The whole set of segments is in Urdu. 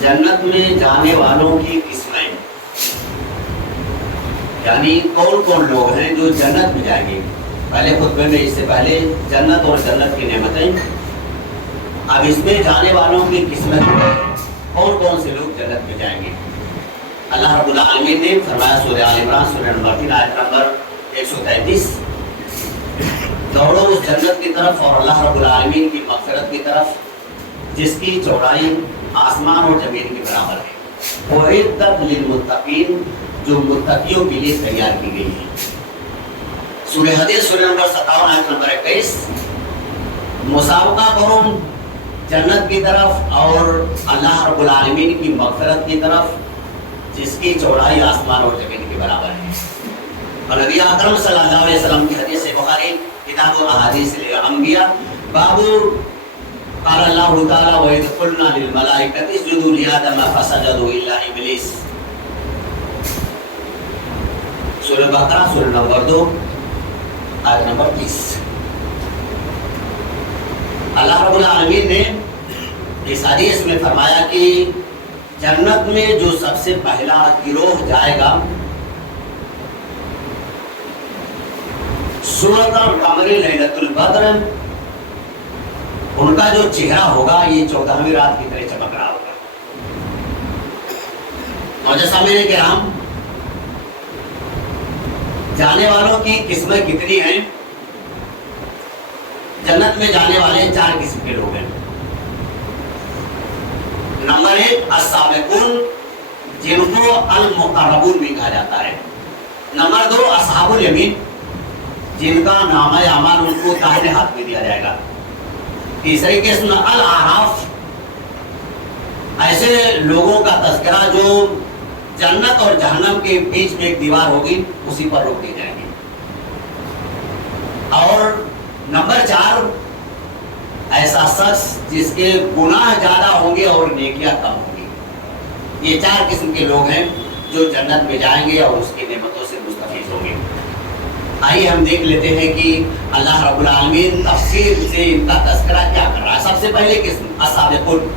جنت میں جانے والوں کی قسمیں، یعنی کون کون لوگ ہیں جو جنت میں جائیں گے. پہلے خطبے میں اس سے پہلے جنت اور جنت کی نعمتیں، اب اس میں جانے والوں کی قسمت کون کون سے لوگ جنت میں جائیں گے. اللہ رب العالمین نے فرمایا سورہ آل عمران سورہ نمبر 3 آیت نمبر 133، دوڑو اس جنت کی طرف اور اللہ رب العالمین کی مغفرت کی طرف جس کی چوڑائی آسمان اور زمین کے برابر ہے، وَأُعِدَّتْ لِلْمُتَّقِينَ، جو متقیوں کے لیے تیار کی گئی ہے. سورہ حدیث سورہ نمبر 57 آیت نمبر 21، مسابقہ کرو جنت کی طرف اور اللہ رب العالمین کی مغفرت کی طرف جس کی چوڑائی آسمان اور زمین کے برابر ہے. اور نبی اکرم صلی اللہ علیہ وسلم کی حدیث بخاری کتاب احادیث الانبیاء باب قال اللہ تعالی وَإِذْ قُلْنَا لِلْمَلَائِكَةِ اسْجُدُوا لِآدَمَ فَسَجَدُوا إِلَّا إِبْلِيسَ سورہ بقرہ سورہ نمبر 2 آیت نمبر 30. اللہ رب العالمین نے اس حدیث میں فرمایا کہ جنت میں جو سب سے پہلا گروہ جائے گا سورۃ القمر لیلۃ البدر، ان کا جو چہرہ ہوگا یہ 14ویں رات کی طرح چمک رہا ہوگا. سامعین کرام، جانے والوں کی قسمیں کتنی ہیں؟ جنت میں جانے والے 4 قسم کے لوگ ہیں. نمبر 1 السابقون، جن کو المقربون بھی کہا جاتا ہے. نمبر 2 اصحاب الیمین، جن کا نامہ اعمال ان کو داہنے ہاتھ میں دیا جائے گا. تیسری قسم الاعراف، ایسے لوگوں کا تذکرہ جو جنت اور جہنم کے بیچ میں ایک دیوار ہوگی اسی پر روک دی جائیں گی. اور نمبر 4 ایسا شخص جس کے گناہ زیادہ ہوں گے اور نیکیاں کم ہوں گی. یہ 4 قسم کے لوگ ہیں جو جنت میں جائیں گے اور اس کی نعمتوں سے مستفید ہوں گے. آئیے ہم دیکھ لیتے ہیں کہ اللہ رب العالمین تفصیل سے ان کا تذکرہ کیا کر رہا ہے. سب سے پہلے قسم السابقون،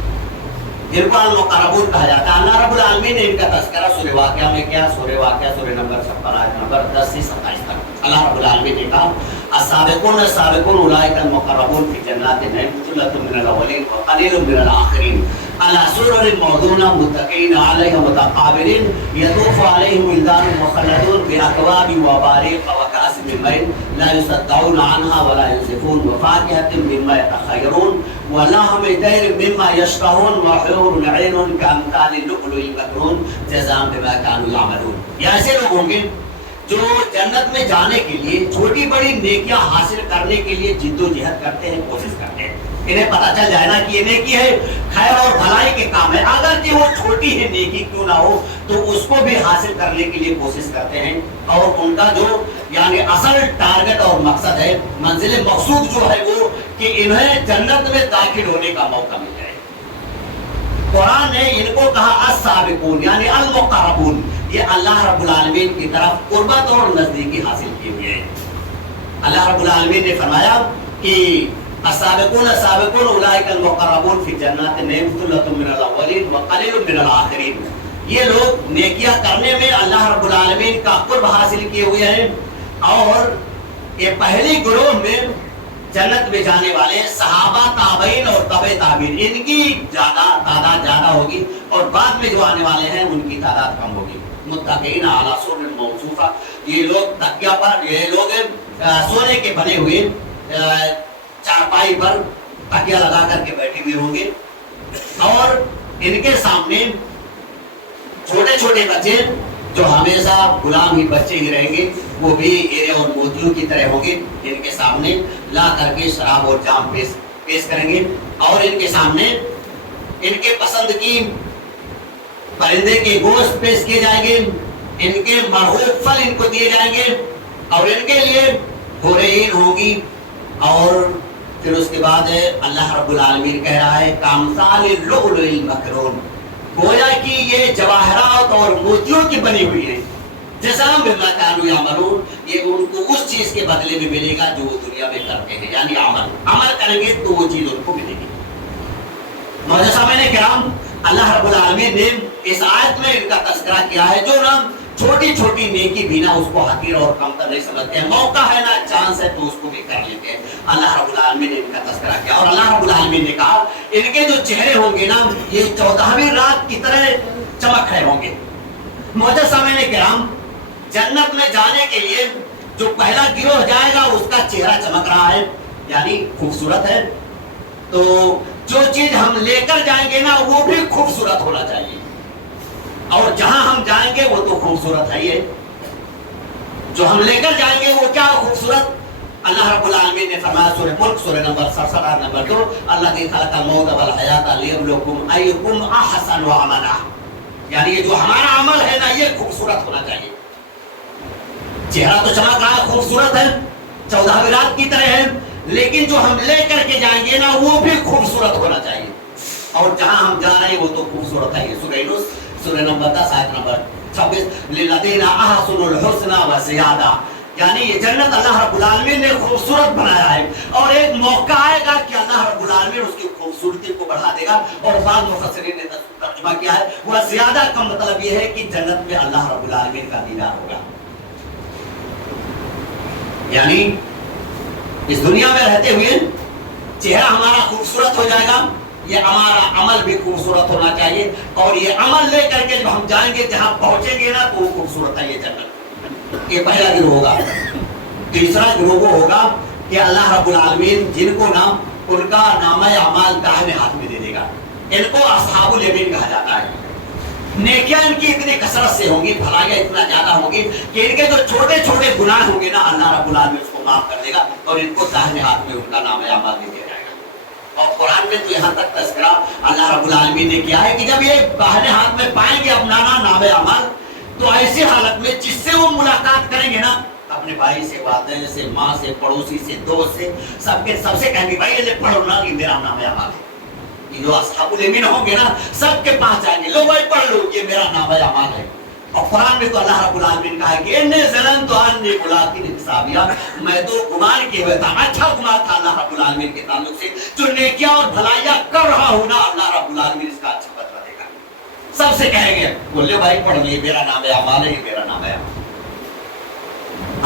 جن کو المقربون کہا جاتا ہے. اللہ رب العالمین نے ان کا تذکرہ سورہ واقعہ میں کیا. سورہ واقعہ سورہ نمبر 56 آیت نمبر 10 سے 27 تک اللہ رب العالمین نے کہا السابقون السابقون اولئک المقربون فی جنات النعیم ثلۃ من الاولین وقلیل من الاخرین علی سرر موضونہ متکئین علیہا متقابلین یطوف علیہم ولدان مخلدون باکواب وابارق وکأس من معین لا یصدعون عنها ولا ينزفون وفاکہۃ مما یتخیرون ولحم طیر مما یشتہون وحور عین کامثال اللؤلؤ المکنون جزاء بما كانوا یعملون. یہ ایسے لوگ ہوں گے جو جنت میں جانے کے لیے چھوٹی بڑی نیکیاں حاصل کرنے کے لیے جد و جہد کرتے ہیں، کوشش کرتے ہیں. انہیں پتہ چل جائے نا کہ یہ نیکی ہے، خیر اور بھلائی کے کام ہے، اگر کہ وہ چھوٹی ہے نیکی کیوں نہ ہو تو اس کو بھی حاصل کرنے کے لیے کوشش کرتے ہیں. اور ان کا جو یعنی اصل ٹارگٹ اور مقصد ہے، منزل مقصود جو ہے وہ کہ انہیں جنت میں داخل ہونے کا موقع مل جائے. قرآن نے ان کو کہا السابقون یعنی المقربون. یہ اللہ رب العالمین کی طرف قربت اور نزدیکی حاصل کی ہوئی ہے. اللہ رب العالمین نے فرمایا کہ السابقون السابقون اولئک المقربون فی جنات النعیم ثلۃ من الاولین وقلیل من الاخرین. یہ لوگ نیکیاں کرنے میں اللہ رب العالمین کا قرب حاصل کیے ہوئے ہیں. اور یہ پہلی گروہ میں جنت میں جانے والے صحابہ، تابعین اور تبع تابعین، ان کی تعداد زیادہ ہوگی اور بعد میں جو آنے والے ہیں ان کی تعداد کم ہوگی. متکئین علی سرر موصوفہ، یہ لوگ تکیہ پر، یہ لوگ سونے کے بنے ہوئے چارپائی پر تکیہ لگا کر کے بیٹھے ہوئے ہوں گے. اور ان کے سامنے چھوٹے چھوٹے بچے جو ہمیشہ غلام ہی بچے ہی رہیں گے، وہ بھی ہیرے اور موتیوں کی طرح ہوں گے. ان کے سامنے لا کر کے شراب اور جام پیش کریں گے اور ان کے سامنے ان کے پسند کی پرندے کے گوشت پیش کیے جائیں گے. ان کے مرغوب پھل ان کو دیے جائیں گے اور ان کے لیے حورین ہوگی. اور پھر اس کے بعد اللہ رب العالمین کہہ رہا ہے کامثال اللؤلؤ المکنون، گویا کہ یہ جواہرات اور موتیوں کی بنی ہوئی ہے. جزاء بما كانوا يعملون، یہ ان کو اس چیز کے بدلے میں ملے گا جو وہ دنیا میں کرتے ہیں، یعنی عمل کریں گے تو وہ چیز ان کو ملے گی. معزز سامعین کرام، اللہ رب العالمین نے اس آیت میں ان کا تذکرہ کیا ہے جو نا چھوٹی چھوٹی نیکی بھی نہ اس کو حقیر اور کمتر نہیں سمجھتے ہیں. موقع ہے نا، چانس ہے تو اس کو بھی کر لیتے ہیں. اللہ رب العالمین نے ان کا تذکرہ کیا اور اللہ رب العالمین نے کہا ان کے جو چہرے ہوں گے نا یہ 14ویں رات کی طرح چمک رہے ہوں گے. معزز سامعین کرام، جنت میں جانے کے لیے جو پہلا گروہ جائے گا اس کا چہرہ چمک رہا ہے یعنی خوبصورت ہے. تو جو چیز ہم لے کر جائیں گے نا وہ بھی خوبصورت ہونا چاہیے، اور جہاں ہم جائیں گے وہ تو خوبصورت ہے. یہ جو ہم لے کر جائیں گے وہ کیا خوبصورت. اللہ رب العالمین نے فرمایا سورہ ملک سورہ نمبر 67 نمبر 2 الذی خلق الموت والحیات لیبلوکم ایکم احسن عملا، یعنی یہ جو ہمارا عمل ہے نا یہ خوبصورت ہونا چاہیے. چہرہ تو چمک رہا ہے، خوبصورت ہے، 14 رات کی طرح ہے، لیکن جو ہم لے کر کے جائیں گے نا وہ بھی خوبصورت ہونا چاہیے، اور جہاں ہم جا رہے ہیں وہ تو خوبصورت ہے۔ سورہ یونس سورہ نمبر 10 آیت نمبر 26، للذین احسنوا الحسنى وزیادہ، یعنی یہ جنت اللہ رب العالمین نے خوبصورت بنایا ہے، اور ایک موقع آئے گا کہ اللہ رب العالمین اس کی خوبصورتی کو بڑھا دے گا، اور بعض مفسرین نے ترجمہ کیا ہے وہ زیادہ کا مطلب یہ ہے کہ جنت میں اللہ رب العالمین کا دیدار ہوگا، یعنی اس دنیا میں رہتے ہوئے چہرہ ہمارا خوبصورت ہو جائے گا، یہ ہمارا عمل بھی خوبصورت ہونا چاہیے، اور یہ عمل لے کر کے جب ہم جائیں گے جہاں پہنچیں گے نا تو وہ خوبصورت ہے یہ جنت۔ یہ پہلا گروہ ہوگا۔ تیسرا گروہ وہ ہوگا کہ اللہ رب العالمین جن کو نام ان کا نامہ اعمال دائیں ہاتھ میں دے دے گا، ان کو اصحاب الیمین کہا جاتا ہے۔ نیکیاں ان کی اتنی کثرت سے ہوں گی، بھلائیاں اتنا زیادہ ہوں گی کہ ان کے جو چھوٹے چھوٹے گناہ ہوں گے نا اللہ رب العالمین اس کو معاف کر دے گا، اور ان کو دائیں ہاتھ میں ان کا نامہ اعمال دے دیا جائے گا۔ اور قرآن میں تو یہاں تک تذکرہ اللہ رب العالمین نے کیا ہے کہ جب یہ باہر ہاتھ میں پائیں گے اپنا نامہ اعمال، تو ایسی حالت میں جس سے وہ ملاقات کریں گے نا، اپنے بھائی سے، والدین سے، ماں سے، پڑوسی سے، دوست سے، سب سے کہیں گے بھائی یہ پڑھو نا یہ میرا نامہ اعمال ہے۔ یہ جو اصحاب الیمین ہوں گے نا سب کے پاس جائیں گے، لو بھائی پڑھ لو یہ میرا نامہ اعمال ہے۔ اور قرآن میں تو اللہ رب العالمین کہا ہے کہ انی ظننت انی ملاق حسابیہ، میں تو گمان کیے ہوئے تھا، اچھا گمان تھا اللہ رب العالمین کے تعلق سے، جو نیکیاں اور بھلائیاں کر رہا ہوں نا اللہ رب العالمین اس کا اچھا بدلہ دے گا۔ سب سے کہیں گے بولے بھائی پڑھ لو یہ میرا نامہ اعمال ہے، یہ میرا نامہ اعمال ہے۔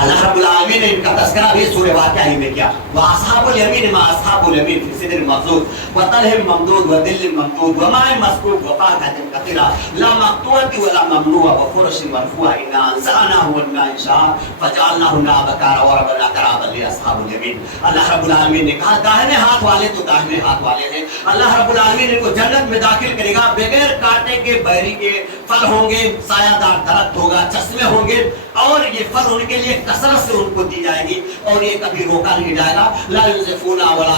اللہ رب العالمین نے ان کا تذکرہ بھی سورہ واقعہ ہی میں کیا، وَأَصْحَابُ الْيَمِينِ مَا أَصْحَابُ الْيَمِينِ فِي سِدْرٍ مَخْضُودٍ وَطَلْحٍ مَمْدُودٍ وَظِلٍّ مَمْدُودٍ وَمَاءٍ مَسْكُوبٍ وَفَاكِهَةٍ كَثِيرَةٍ لَا مَقْطُوعَةٍ وَلَا مَمْنُوعَةٍ وَفُرُشٍ مَرْفُوعَةٍ إِنَّا أَنشَأْنَاهُنَّ إِنشَاءً فَجَعَلْنَاهُنَّ أَبْكَارًا وَعُرُبًا أَتْرَابًا لِأَصْحَابِ الْيَمِينِ۔ اللہ رب العالمین نے کہا داہنے ہاتھ والے تو داہنے ہاتھ والے ہیں، اللہ رب العالمین ان کو جنت میں داخل کرے گا، بغیر کانٹے کے بیری کے پھل ہوں گے، سایہ دار درخت ہوگا، چشمے ہوں گے، اور یہ پھل ان کے لیے کثرت سے ان کو دی جائے گی، اور یہ کبھی روکا نہیں جائے گا، لا ينزفون ولا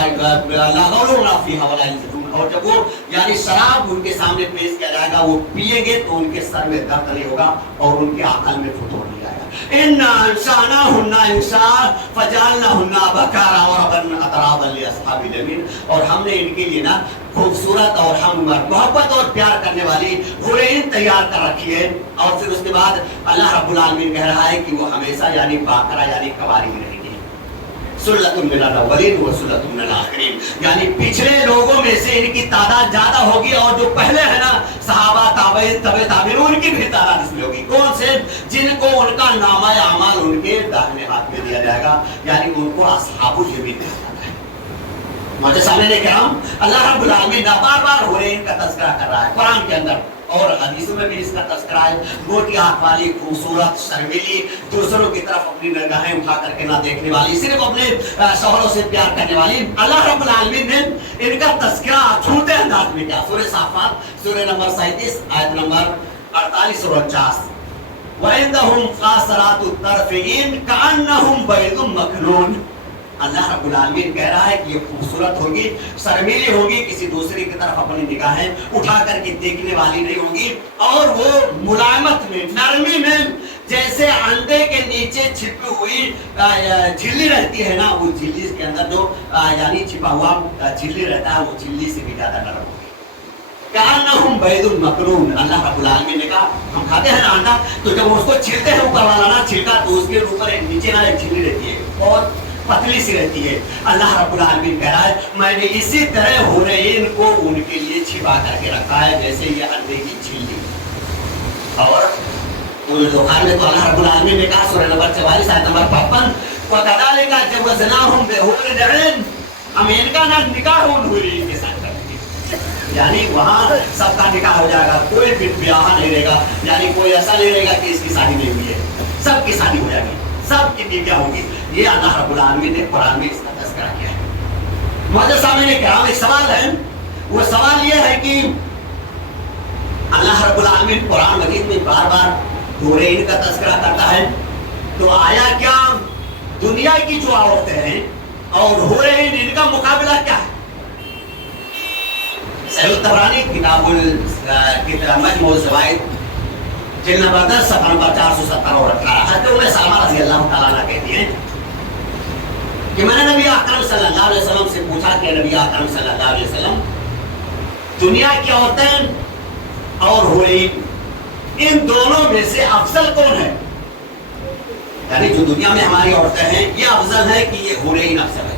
لا غولون فيها ولا ينزفون۔ اور جب وہ یعنی شراب ان کے سامنے پیش کیا جائے گا وہ پیئیں گے تو ان کے سر میں درد نہیں ہوگا اور ان کے عقل میں فتور نہیں آئے گا۔ اِنَّا أَنشَأْنَاهُنَّ إِنشَاءً فَجَعَلْنَاهُنَّ أَبْكَارًا وَعُرُبًا أَتْرَابًا لِأَصْحَابِ الْيَمِينِ۔ اور ہم نے ان کے لیے نا خوبصورت اور ہم محبت اور پیار کرنے والی حورین تیار کر رکھی ہے، اور پھر اس کے بعد اللہ رب العالمین کہہ رہا ہے کہ وہ ہمیشہ یعنی باقرہ یعنی کواری ہی رہیں گی، سلۃ من الاولین و سلۃ من الاخرین، یعنی پچھلے لوگوں میں سے ان کی تعداد زیادہ ہوگی، اور جو پہلے ہے نا صحابہ تابعین تابعین ان کی بھی تعداد اس میں ہوگی، کون سے؟ جن کو ان کا نامہ اعمال ان کے داہنے ہاتھ میں دیا جائے گا، یعنی ان کو اصحاب الیمین کہا جاتا ہے۔ مجھے سامنے نے کہا اللہ رب العالمین بار بار ہو رہے ان کا تذکرہ کر رہا ہے قرآن کے اندر، اور حدیثوں میں بھی اس کا تذکرہ ہے، موٹی ہاتھ والی، خوبصورت، شرمیلی، دوسروں کی طرف اپنی نگاہیں اٹھا کر کے نہ دیکھنے والی، صرف اپنے شوہروں سے پیار کرنے والی، اللہ رب العالمین نے ان کا تذکرہ چھوٹے انداز میں کیا۔ سورہ صافات سورہ نمبر 37 آیت نمبر 48 اور 49، وَعِندَهُمْ قَاصِرَاتُ الطَّرْفِ عِينٌ كَأَنَّهُمْ بَيْضٌ مَكْنُونٌ۔ اللہ رب العالمین کہہ رہا ہے کہ یہ خوبصورت ہوگی، شرمیلی ہوگی، کسی دوسرے کی طرف اپنی نگاہیں اٹھا کر کے دیکھنے والی نہیں ہوگی، اور وہ ملائمت میں، نرمی میں، جیسے انڈے کے نیچے چھپی ہوئی جھلی رہتی ہے نا، وہ جھلی کے اندر جو یعنی چھپا ہوا جھلی رہتا ہے وہ جھلی سے بھی زیادہ نرم ہوگی۔ کأنہم بیض مکنون، اللہ رب العالمین نے کہا ہم کھاتے ہیں نا انڈا، تو جب اس کو چھلتے ہیں اوپر والا نا چھلکا، تو اس کے اوپر ایک نیچے نا ایک جھلی رہتی ہے اور پتلی سی رہتی ہے۔ اللہ رب العالمین کہہ رہا ہے میں نے اسی طرح حورین کو ان کے لیے چھپا کر کے رکھا ہے جیسے یہ انڈے کی جھلی۔ اور دخان میں تو اللہ رب العالمین نے کہا سورہ نمبر 44 آیت نمبر 55 وَكَذَلِكَ جَوَّزْنَاهُمْ بِحُورٍ عِينٍ، ہم ان کا نا نکاح ان حورین کے ساتھ کریں گے، یعنی وہاں سب کا نکاح ہو جائے گا، کوئی بھی بیاہ نہیں رہے گا، یعنی کوئی ایسا نہیں رہے گا کہ اس کی شادی نہیں ہوئی ہے، سب کی شادی ہو جائے گی، سب کی بیویاں ہوں گی۔ یہ اللہ رب العالمین نے قرآن میں اس کا تذکرہ کیا ہے۔ معزز سامعین کرام، ایک سوال ہے، وہ سوال یہ ہے کہ اللہ رب العالمین قرآن مجید میں بار بار حورین کا تذکرہ کرتا ہے، تو آیا کیا دنیا کی جو عورتیں ہیں اور حورین ان کا مقابلہ کیا ہے؟ صحیح الطبرانی کتاب مجموع الزوائد جلد نمبر 10 صفحہ نمبر 470 اور 18، حضرت ام سلمہ رضی اللہ کہ میں نے نبی اکرم صلی اللہ علیہ وسلم سے پوچھا کہ نبی اکرم صلی اللہ علیہ وسلم دنیا کی عورتیں اور حورین ان دونوں میں سے افضل کون ہے؟ یعنی جو دنیا میں ہماری عورتیں ہیں یہ افضل ہے کہ یہ حورین افضل ہے؟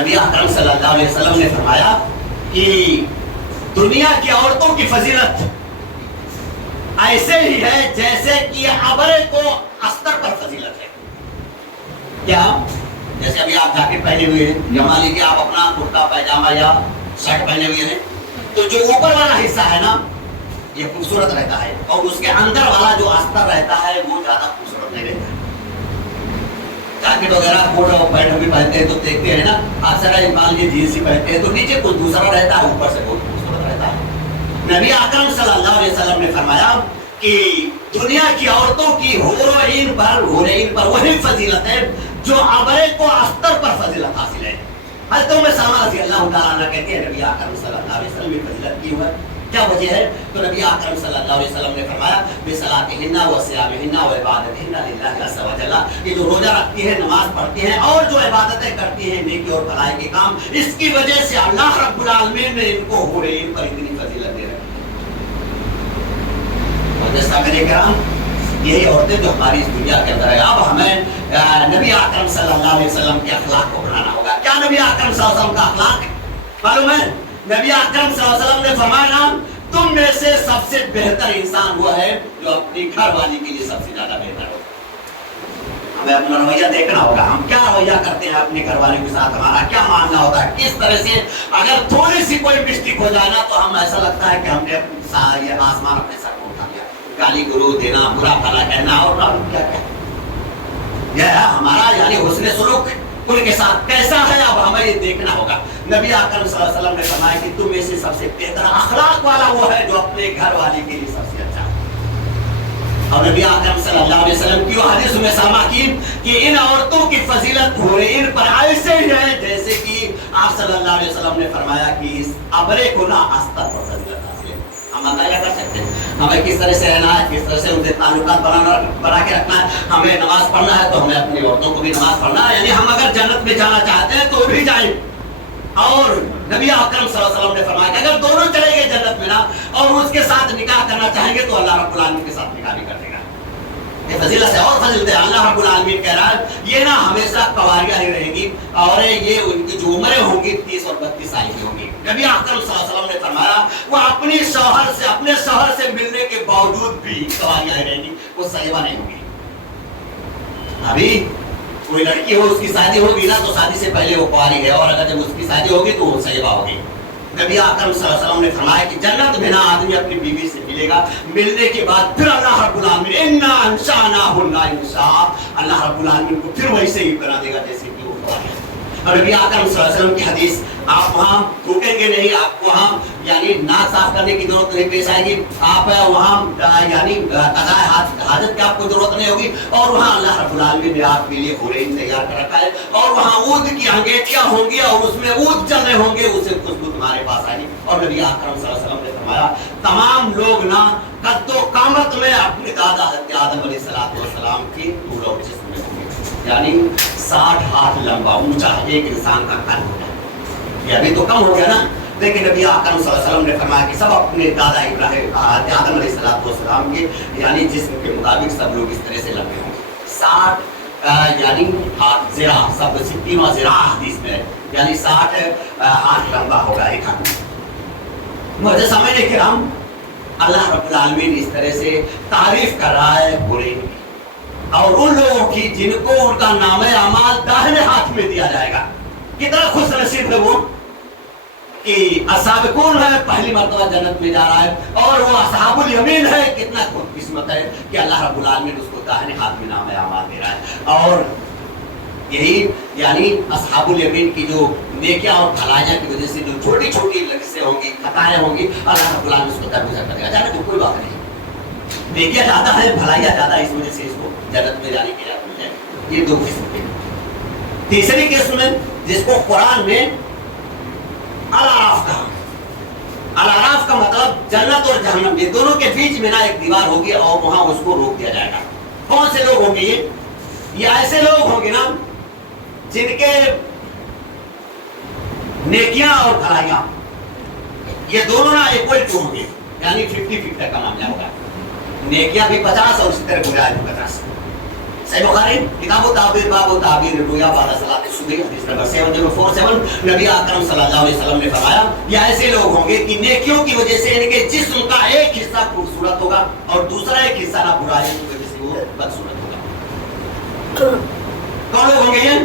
نبی اکرم صلی اللہ علیہ وسلم نے فرمایا کہ دنیا کی عورتوں کی فضیلت ایسے ہی ہے جیسے کہ ابرے کو استر پر فضیلت ہے. کیا؟ جیسے ابھی آپ جاکٹ پہنے ہوئے ہیں یا مان لیجیے آپ اپنا کرتا پائجامہ یا شرٹ پہنے ہوئے ہیں تو جو اوپر والا حصہ ہے نا یہ خوبصورت رہتا ہے اور اس کے اندر والا جو استر رہتا ہے وہ زیادہ خوبصورت نہیں رہتا ہے. جاکٹ وغیرہ کوٹ اور پینٹ بھی پہنتے ہیں تو دیکھتے ہیں نا اکثر مان لیجیے جینس ہی پہنتے ہیں تو نیچے کچھ دوسرا رہتا ہے اوپر سے بہت خوبصورت رہتا ہے. نبی اکرم صلی اللہ علیہ وسلم نے فرمایا کہ دنیا کی عورتوں کی حورین پر وہی فضیلت ہے جو ابرے کو استر پر فضیلت حاصل ہے. حضرت ام سلمہ رضی اللہ تعالیٰ عنہ کہتے ہیں نبی اکرم صلی اللہ علیہ وسلم نے فضیلت کی ہے. کیا وجہ ہے؟ تو نبی اکرم صلی اللہ علیہ وسلم نے فرمایا بصلاتہن و صیامہن و عبادتہن للہ عز و جل، یہ جو روزہ رکھتی ہے، نماز پڑھتی ہیں اور جو عبادتیں کرتی ہیں نیکی اور بھلائی کے کام، اس کی وجہ سے اللہ رب العالمین نے ان کو حورین پر اتنی فضیلت دے رکھی. یہی عورتیں جو ہماری اس دنیا کے اندر ہے. اب ہمیں نبی اکرم صلی اللہ علیہ وسلم کے اخلاق کو بنانا ہوگا. کیا نبی اکرم صلی اللہ علیہ وسلم کا اخلاق معلوم ہے؟ نبی اکرم صلی اللہ علیہ وسلم نے فرمایا تم میں سے سب سے بہتر انسان وہ ہے جو اپنی گھر والی کے لیے سب سے زیادہ بہتر ہو. ہمیں اپنا رویہ دیکھنا ہوگا، ہم کیا رویہ کرتے ہیں اپنے گھر والے کے ساتھ، ہمارا کیا ماننا ہوتا ہے، کس طرح سے. اگر تھوڑی سی کوئی مسٹیک ہو جائے نا تو ہم ایسا لگتا ہے کہ ہم نے یہ آسمان اپنے سر کو اٹھا لیا. گالی گلو دینا، برا بھلا کہنا اور کیا یہ ہے ہمارا یعنی حسن سلوک ان کے ساتھ کیسا ہے. اب ہمیں یہ دیکھنا ہوگا. نبی اکرم صلی اللہ علیہ وسلم نے فرمایا کہ تم میں سے سب سے بہتر اخلاق والا وہ ہے جو اپنے گھر والی کے لیے سب سے اچھا ہے. اور نبی اکرم صلی اللہ علیہ وسلم کی وہ حدیث میں سامعین کہ ان عورتوں کی فضیلت حورین پر ایسے ہی ہے جیسے کہ آپ صلی اللہ علیہ وسلم نے فرمایا کہ اس ابرے کو نہ استر پر فضیلت حاصل ہے. ہم اندازہ کر سکتے ہیں ہمیں کس طرح سے رہنا ہے، کس طرح سے ان سے تعلقات بنا کے رکھنا ہے. ہمیں نماز پڑھنا ہے تو ہمیں اپنی عورتوں کو بھی نماز پڑھنا ہے. یعنی ہم اگر جنت میں جانا چاہتے ہیں تو بھی جائیں. اور نبی اکرم صلی اللہ علیہ وسلم نے فرمایا کہ اگر دونوں چلے گئے جنت میں نا اور اس کے ساتھ نکاح کرنا چاہیں گے تو اللہ رب العالمین کے ساتھ نکاح بھی کر دے گا. یہ فضیلت ہے اور فضیلت ہے. اللہ رب العالمین کہہ رہا ہے یہ نا ہمیشہ کنواریاں ہی رہیں گی اور یہ ان کی جو عمریں ہوں گی 30 اور 32 سال کی ہوں گی. نبی اکرم صلی اللہ علیہ وسلم نے فرمایا وہ اپنے شوہر سے ملنے کے باوجود بھی کنواریاں ہی رہیں گی، وہ سیبہ نہیں ہوگی. ابھی کوئی لڑکی ہو اس کی شادی ہوگی نا تو شادی سے پہلے وہ کنواری ہے اور اگر جب اس کی شادی ہوگی تو وہ سیبہ ہوگی. نبی اکرم صلی اللہ علیہ وسلم نے فرمایا کہ جنت میں نا آدمی اپنی بیوی سے ملے گا، ملنے کے بعد پھر اللہ رب العالمین انا انشأناہن انشاء، اللہ رب العالمین کو پھر ویسے ہی بنا دے گا جیسے کہ وہ کنواری ہے. اور نبی اکرم صلی اللہ علیہ وسلم کی حدیث آپ وہاں رکیں گے نہیں، آپ کو وہاں یعنی ناک صاف کرنے کی ضرورت نہیں پیش آئے گی. آپ وہاں یعنی قضاء حاجت کی آپ کو ضرورت نہیں ہوگی. اور وہاں اللہ رب العالمین نے آپ کے لیے حورین تیار کر رکھا ہے اور وہاں عود کی انگیٹیاں ہوں گی اور اس میں عود چل رہے ہوں گے، اسے خوشبو تمہارے پاس آئے گی. اور نبی اکرم صلی اللہ علیہ وسلم نے فرمایا تمام لوگ نا قد و قامت میں اپنے دادا حضرت آدم علیہ السلام کی طول اور جسم میں ہوں گے. یعنی 60 ہاتھ لمبا اونچا ایک انسان کا قد ہوتا ہے. یہ ابھی تو کم ہو گیا نا، لیکن نبی اکرم صلی اللہ علیہ وسلم نے فرمایا کہ سب اپنے دادا ابراہیم آدم علیہ السلام کے یعنی جسم کے مطابق سب لوگ اس طرح سے لمبے ہوں گے. 60 یعنی ہاتھ زرا سب تینوں زرا حدیث میں یعنی 60 ہاتھ لمبا ہوگا ایک آدمی. مجھے سمجھنے کہ ہم اللہ رب العالمین اس طرح سے تعریف کر رہا ہے حورین کی اور ان لوگوں کی جن کو ان کا نام اعمال داہنے ہاتھ میں دیا جائے گا. کتنا خوش نصیب ہے وہ کہ السابقون ہے پہلی مرتبہ جنت میں جا رہا ہے اور وہ اصحاب الیمین ہے. کتنا خوش قسمت ہے کہ اللہ رب العالمین اس کو داہنے ہاتھ میں نام اعمال دے رہا ہے. اور یہی یعنی اصحاب الیمین کی جو نیکیاں اور بھلائیاں کی وجہ سے جو چھوٹی چھوٹی لفظیں ہوں گی، خطائیں ہوں گی، اللہ رب العالمین اس کو درگزر کر دے گا. جانے تو کوئی بات نہیں، نیکیاں زیادہ ہے بھلائیاں زیادہ ہے، اس وجہ سے اس کو جنت میں جانے کی اجازت مل جائے گی. یہ دو قسم کے. تیسری قسم میں جس کو قرآن میں الاعراف کہا. الاعراف کا مطلب جنت اور جہنم، یہ دونوں کے بیچ میں نا ایک دیوار ہوگی اور وہاں اس کو روک دیا جائے گا. کون سے لوگ ہوں گے یہ ایسے لوگ ہوں گے نا جن کے نیکیاں اور بھلائیاں یہ دونوں نا ایکول ٹو ہوں گے، یعنی 50-50 کا معاملہ ہوگا، نیکیاں بھی 50 اور اسی طرح برائی بھی 50۔ صحیح بخاری کتاب التعبیر باب التعبیر رؤیا بعد صلاۃ الصبح حدیث نمبر 7047، نبی اکرم صلی اللہ علیہ وسلم نے فرمایا یہ ایسے لوگ ہوں گے کہ نیکیوں کی وجہ سے ان کے جسم کا ایک حصہ خوبصورت ہوگا اور دوسرا ایک حصہ نہ برائی کی وجہ سے وہ بدصورت ہوگا۔ کون لوگ ہوں گے یہ؟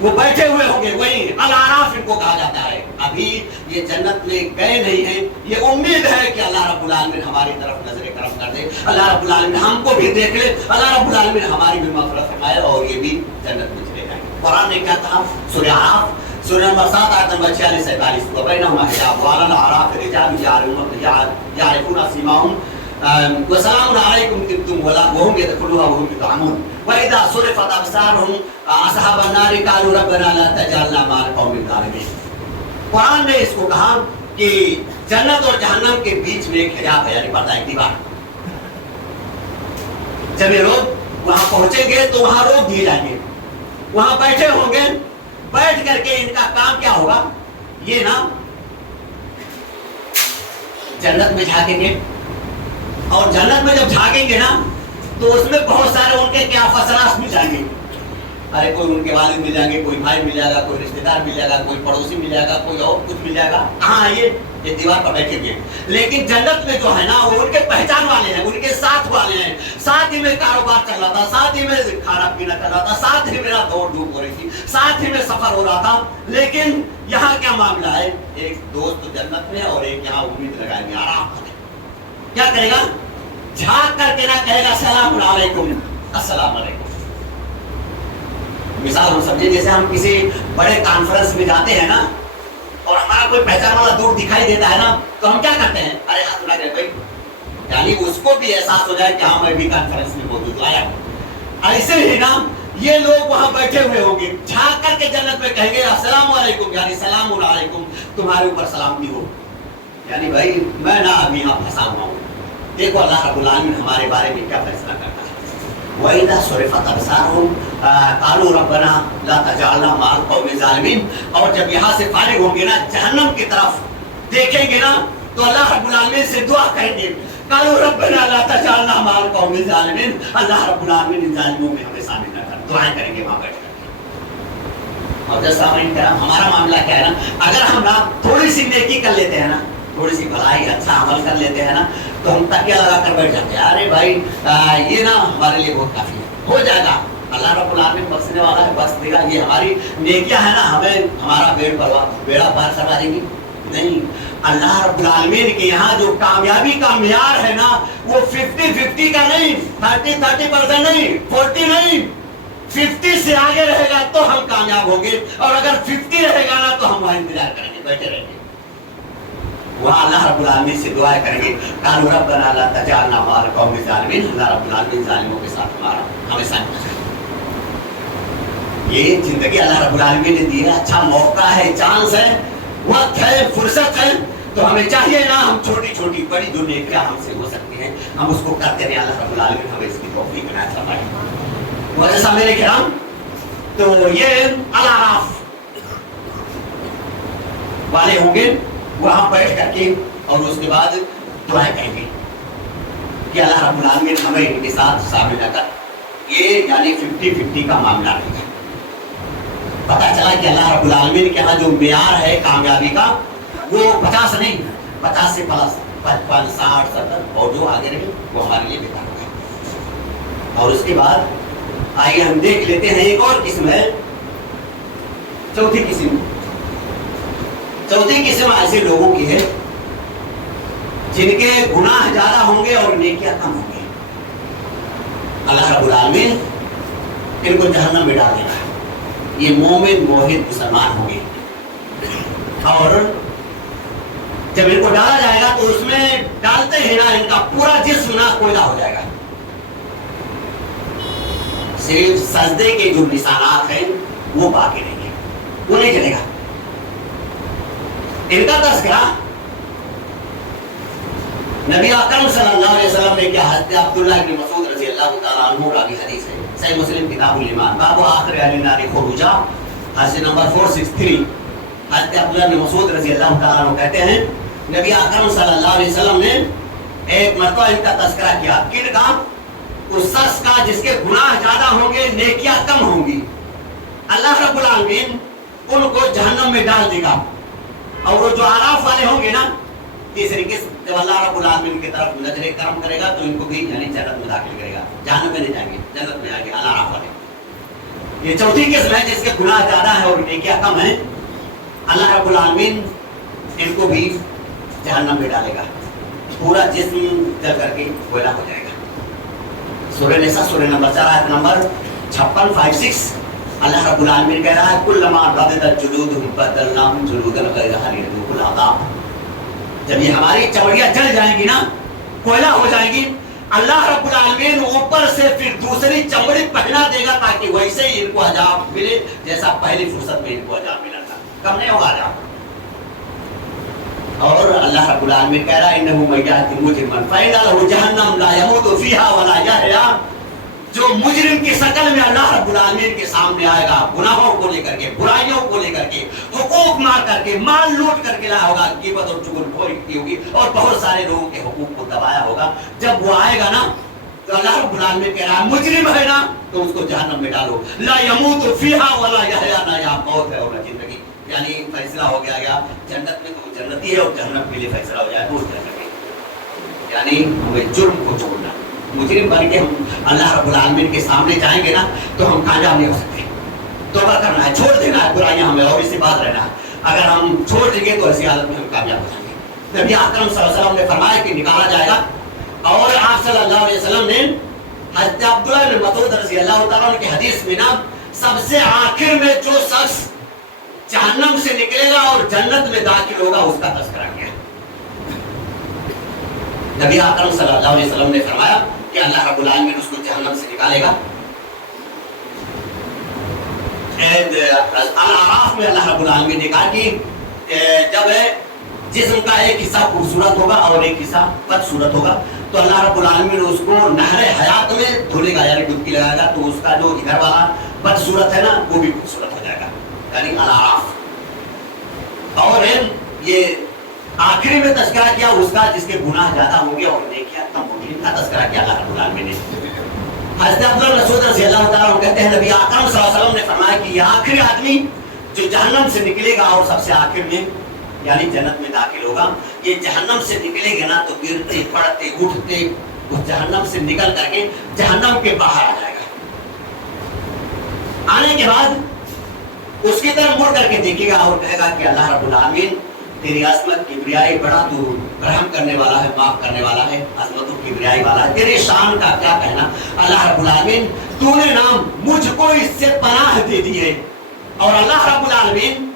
وہ بیٹھے ہوئے ہوں گے، وہی الاعراف ان کو کہا جاتا ہے۔ ابھی یہ جنت میں گئے نہیں ہیں، یہ امید ہے کہ اللہ رب العالمین ہماری طرف نظر کرم کر دے، اللہ رب العالمین ہم کو بھی دیکھ لے، اللہ رب العالمین ہماری بھی مغفرت فرمائے اور یہ بھی جنت میں چلے جائیں۔ قرآن نے کیا کہا؟ سورہ اعراف سورہ نمبر 7 آیت نمبر 46-47، وَبَيْنَهُمَا حِجَابٌ وَعَلَى الْأَعْرَافِ رِجَالٌ يَعْرِفُونَ سِيمَاهُمْ وَسَلَامٌ عَلَيْكُمْ طِبْتُمْ وَهُمْ يَدْخُلُونَها وَهُمْ يُطْعَمُونَ وَإِذَا صُرِفَتْ أَبْصَارُهُمْ أَصْحَابَ النَّارِ قَالُوا رَبَّنَا لَا تَجْعَلْنَا مَعَ الْقَوْمِ الظَّالِمِينَ۔ قرآن نے اس کو کہا کہ جنت اور جہنم کے بیچ میں ایک حجاب ہے، یعنی پردہ، ایک دیوار۔ جب یہ لوگ وہاں پہنچیں گے تو وہاں روک دیے جائیں گے، وہاں بیٹھے ہوں گے، بیٹھ کر کے ان کا کام کیا ہوگا؟ یہ نا جنت میں جھانکیں گے، اور جنت میں جب جھانکیں گے نا تو اس میں بہت سارے ان کے کیا فصلات مل جائیں گے۔ ارے کوئی ان کے والد مل جائیں گے، کوئی بھائی مل جائے گا، کوئی رشتے دار مل جائے گا، کوئی پڑوسی مل جائے گا، کوئی اور کچھ مل جائے گا۔ ہاں یہ دیوار پر بیٹھے ہوئے، لیکن جنت میں جو ہے نا وہ ان کے پہچان والے ہیں، ان کے ساتھ والے ہیں، ساتھ ہی میں کاروبار چل رہا تھا، ساتھ ہی میں کھانا پینا چل رہا تھا، ساتھ ہی میرا دوڑ دھوپ ہو رہی تھی، ساتھ ہی میں سفر ہو رہا تھا۔ لیکن یہاں کیا معاملہ ہے؟ ایک دوست جنت میں اور ایک یہاں امید لگائیں گے آرام کرے۔ کیا کرے گا؟ جھانک کر کے نہ کہے گا السلام علیکم، السلام علیکم۔ مثال ہم سمجھے جیسے ہم کسی بڑے کانفرنس میں جاتے ہیں نا اور ہمارا کوئی پہچان والا دوست دکھائی دیتا ہے نا تو ہم کیا کرتے ہیں؟ ارے ہاتھ ملا کے بھائی، یعنی اس کو بھی احساس ہو جائے کہ ہاں میں بھی کانفرنس میں موجود آیا ہوں۔ ایسے ہی نا یہ لوگ وہاں بیٹھے ہوئے ہوں گے، جھانک کر کے جنت میں کہیں گے السلام علیکم، یعنی سلام علیکم، تمہارے اوپر سلامتی ہو، یعنی بھائی میں نہ ابھی یہاں پھنسا ہوا ہوں، دیکھو اللہ رب العالمین ہمارے بارے میں کیا فیصلہ کرتا ہے۔ وَإِذَا صُرِفَتْ أَبْصَارُهُمْ قَالُوا رَبَّنَا لَا تَجْعَلْنَا مَعَ الْقَوْمِ الظَّالِمِينَ، اور جب یہاں سے فارغ ہوں گے نا جہنم کی طرف دیکھیں گے نا تو اللہ رب العالمین سے دعا کریں گے، قَالُوا رَبَّنَا لَا تَجْعَلْنَا مَعَ الْقَوْمِ الظَّالِمِينَ، اللہ رب العالمین ان ظالموں میں ہمیں شامل نہ کر، دعائیں کریں گے وہاں بیٹھ کر۔ اور جیسا ہمارا معاملہ کیا ہے نا، اگر ہم نا تھوڑی سی نیکی کر لیتے ہیں نا، تھوڑی سی بھلائی اچھا عمل کر لیتے ہیں نا تو ہم تکیہ لگا کر بیٹھ جاتے ہیں، ارے بھائی یہ نا ہمارے لیے بہت کافی ہے، ہو جائے گا، اللہ رب العالمین بخشنے والا ہے، بخش دے گا، یہ ہماری نیکیاں ہے نا ہمیں ہمارا بیڑا پار کروا دیں گی۔ نہیں، اللہ رب العالمین کے یہاں جو کامیابی کا معیار ہے نا وہ 50-50 کا نہیں، 30% نہیں، 40 نہیں، 50 سے آگے رہے گا تو ہم کامیاب ہوں گے، اور اگر 50 رہے گا نا تو ہم وہاں انتظار کریں گے، بیٹھے رہیں گے، وہاں اللہ رب العالمین سے دعائیں کریں گے، قالوا ربنا لا تجعلنا مع القوم الظالمین، اللہ رب العالمین ظالموں کے ساتھ ہمارا ہمیشہ نہیں۔ یہ زندگی اللہ رب العالمین نے دی ہے، اچھا موقع ہے، چانس ہے، وقت ہے، فرصت ہے، تو ہمیں چاہیے نا ہم چھوٹی چھوٹی بڑی جو نیکیاں ہم سے ہو سکتی ہیں ہم اس کو کرتے رہیں، اللہ رب العالمین ہمیں اس کی توفیق عنایت فرمائے۔ وجہ میرے کرام تو یہ الاعراف والے ہوں گے، وہاں بیٹھ کر کے اور اس کے بعد دعائیں کہیں گے کہ اللہ رب العالمین ہمیں ان کے ساتھ شامل نہ کر۔ یہ یعنی 50-50 کا معاملہ نہیں ہے۔ پتہ چلا کہ اللہ رب العالمین کے یہاں جو معیار ہے کامیابی کا وہ 50 نہیں، 50 سے پلس 55 60 70 اور جو آگے رہے وہ ہمارے لیے بہتر ہوگا۔ اور اس کے بعد آئیے ہم دیکھ لیتے ہیں ایک اور قسم ہے، چوتھی قسم ایسے لوگوں کی ہے جن کے گناہ زیادہ ہوں گے اور نیکیاں کم ہوں گے، اللہ رب العالمین ان کو جہنم میں ڈال دے گا۔ یہ مومن موحد مسلمان ہوں گے، اور جب ان کو ڈالا جائے گا تو اس میں ڈالتے ہی نا ان کا پورا جسم نا کوئلہ ہو جائے گا، صرف سجدے کے جو نشانات ہیں وہ باقی رہیں گے، وہ نہیں چلے گا۔ ان کا تذکرہ نبی اکرم صلی اللہ علیہ وسلم نے کیا، حضرت عبداللہ بن مسعود رضی اللہ تعالیٰ عنہ راوی حدیث ہے، صحیح مسلم کتاب الایمان، باب آخر اہل النار خروجا حدیث نمبر 463 حضرت عبداللہ بن مسعود رضی اللہ تعالیٰ عنہ کہتے ہیں نبی اکرم صلی اللہ علیہ وسلم نے ایک مرتبہ ان کا تذکرہ کیا. کن کا؟ اس شخص کا جس کے گناہ زیادہ ہوں گے نیکیاں کم ہوں گی. اللہ رب العالمین ان کو جہنم میں ڈال دے گا. اور وہ جو آراف والے ہوں گے نا اس طریقے سے جب اللہ رب العالمین کی طرف نظر کرم کرے گا تو ان کو بھی یعنی جنت میں داخل کرے گا. جہنم میں نہیں جائیں گے, جنت میں جائیں گے اللہ آراف والے. یہ چوتھی قسم ہے جس کے گناہ زیادہ ہے اور نیکیاں کم ہیں. اللہ رب العالمین ان کو بھی جہنم میں ڈالے گا. پورا جسم جل کر کے کوئلہ ہو جائے گا. سورہ نساء سورہ نمبر 4 آیت نمبر 56 اللہ رب العالمین کہہ رہا ہے کلما نضجت جلودهم بدلناهم جلودا غیرها ليذوقوا العذاب. جب یہ ہماری چمڑیاں جل جائیں گی نا, کوئلہ ہو جائیں گی, اللہ رب العالمین اوپر سے پھر دوسری چمڑی پہنا دے گا تاکہ ویسے ہی ان کو عذاب ملے جیسا پہلی فرصت میں ان کو عذاب ملا تھا. کم نہیں ہوگا عذاب. اور اللہ رب العالمین کہہ رہا ہے انه من يأت مجرما فإن له جهنم لا يموت فيها ولا يحيا. جو مجرم کی شکل میں اللہ رب العالمین کے سامنے آئے گا, گناہوں کو لے کر کے, برائیوں کو لے کر کے, حقوق مار کر کے, مال لوٹ کر کے لایا ہوگا, غیبت اور چغل خوری کی ہوگی اور بہت سارے لوگوں کے حقوق کو دبایا ہوگا. جب وہ آئے گا نا تو اللہ رب العالمین کہہ رہا ہے مجرم ہے نا تو اس کو جہنم میں ڈالو. لا يموت فيها ولا يحيا. نہ یہاں موت ہے اور نہ زندگی. یعنی فیصلہ ہو گیا جنت میں تو جنتی ہے اور جہنم کے لیے فیصلہ ہو جائے تو جنت ہے. یعنی ہمیں جرم کو چھوڑنا. مجرم بن کے ہم اللہ رب العالمین کے سامنے جائیں گے نا تو ہم کامیاب نہیں ہو سکتے. توبہ کرنا ہے, چھوڑ دینا ہے برائیاں ہمیں اور اس سے بات رہنا ہے. اگر ہم چھوڑ دیں گے تو ایسی حالت میں ہم کامیاب ہو جائیں گے. نبی اکرم صلی اللہ علیہ وسلم نے فرمایا کہ نکالا جائے گا. اور آپ صلی اللہ علیہ وسلم نے حضرت عبداللہ بن مسعود رضی اللہ تعالیٰ عنہ کی حدیث میں نا سب سے آخر میں جو شخص جہنم سے نکلے گا اور جنت میں داخل ہوگا اس کا تذکرہ کیا. نبی اکرم صلی اللہ علیہ وسلم نے فرمایا کہ اللہ رب العالمین اس کو جہنم سے نکالے گا. الاعراف میں اللہ رب العالمین نے کہا کہ جب جسم کا ایک حصہ خوبصورت ہوگا اور ایک حصہ بدصورت ہوگا تو اللہ رب العالمین اس کو نہر حیات میں دھلے گا, یعنی ڈبکی لگائے گا تو اس کا جو ادھر والا بدصورت ہے نا وہ بھی خوبصورت ہو جائے گا. یعنی الاعراف. اور یہ آخری میں تذکرہ کیا اس کا جس کے گناہ زیادہ ہوں گے اور نیکیاں کم ہوں گی, ان کا تذکرہ کیا اللہ رب العالمین نے. حضرت عبداللہ بن مسعود رضی اللہ تعالیٰ عنہ کہتے ہیں نبی اکرم صلی اللہ علیہ وسلم نے فرمایا کہ یہ آخری آدمی جو جہنم سے نکلے گا اور سب سے آخر میں یعنی جنت میں داخل ہوگا, یہ جہنم سے نکلے گا نا تو گرتے پڑتے اٹھتے اس جہنم سے نکل کر کے جہنم کے باہر آ جائے گا. آنے کے بعد اس کی طرف مڑ کر کے دیکھے گا اور کہے گا کہ اللہ رب العالمین تیری عظمت کبریائی بڑا, تو رحم کرنے والا ہے, معاف کرنے والا ہے, عظمت و کبریائی والا ہے, تیرے شان کا کیا کہنا. اللہ رب العالمین تو نے نام مجھ کو اس سے پناہ دے دی ہے اور اللہ رب العالمین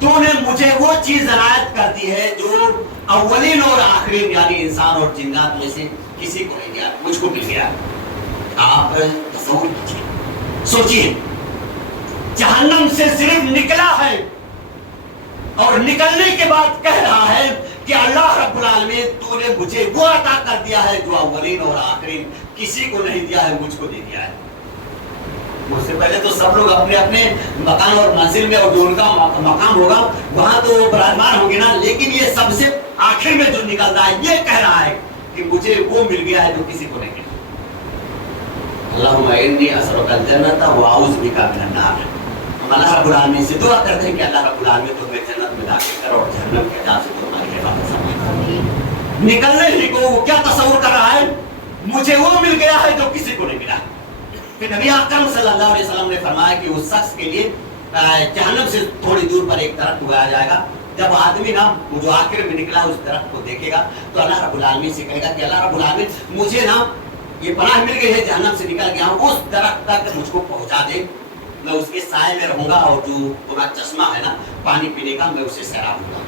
تو نے مجھے وہ چیز عنایت کر دی ہے جو اولین اور آخرین یعنی انسان اور جنات میں سے کسی کو نہیں دیا, مجھ کو مل گیا. آپ تصور کیجیے, سوچیے, جہنم سے صرف نکلا ہے اور نکلنے کے بعد کہہ رہا ہے کہ اللہ رب العالمین تو نے مجھے وہ عطا کر دیا ہے جو اولین اور آخرین کسی کو نہیں دیا ہے, مجھ کو دے دیا ہے. مجھ سے پہلے تو سب لوگ اپنے اپنے مکان اور منزل میں اور جو ان کا مقام ہوگا وہاں تو برادمان ہوں گے نا, لیکن یہ سب سے آخر میں جو نکلتا ہے یہ کہہ رہا ہے کہ مجھے وہ مل گیا ہے جو کسی کو نہیں ملا. اللہم انی اسألک الجنۃ واعوذ بک من النار. ہم اللہ رب العالمین سے دعا کرتے ہیں کہ اللہ رب العالمین تمہیں جنت میں داخل کرو اور جہنم کے عذاب سے تمہاری حفاظت فرمائے. نکلنے ہی کو وہ کیا تصور کر رہا ہے, مجھے وہ مل گیا ہے جو کسی کو نہیں ملا. پھر نبی اکرم صلی اللہ علیہ وسلم نے فرمایا کہ اس شخص کے لیے جہنم سے تھوڑی دور پر ایک درخت اگایا جائے گا. جب آدمی نا وہ جو آخر میں نکلا اس درخت کو دیکھے گا تو اللہ رب العالمین سے کہے گا کہ اللہ رب العالمین مجھے نا یہ پناہ مل گئی ہے, جہنم سے نکل گیا ہوں, اس درخت تک مجھ کو پہنچا دے, میں اس کے سائے میں رہوں گا اور جو پورا چشمہ ہے نا پانی پینے کا میں اسے سیراب ہوں گا.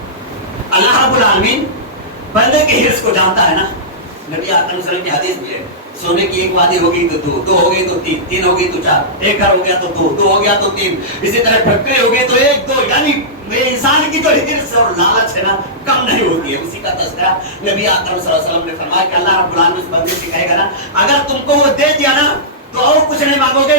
اللہ رب العالمین بندے کے حرص کو جانتا ہے نا. نبی اکرم صلی اللہ علیہ وسلم کی حدیث بھی ہے, سونے کی ایک وادی ہوگی تو دو, دو ہوگی تو تین, تین ہوگی تو چار, ایک گھر ہو گیا تو دو, دو ہو گیا تو تین, اسی طرح فیکٹری ہو گئی تو ایک دو. یعنی انسان کی جو حرص اور لالچ ہے نا کم نہیں ہوتی ہے. اسی کا تذکرہ نبی اکرم صلی اللہ علیہ وسلم نے فرمایا کہ اللہ رب العالمین اس بندے سے کہے گا نا اگر تم کو وہ دے دیا نا تو اور کچھ نہیں مانگو گے.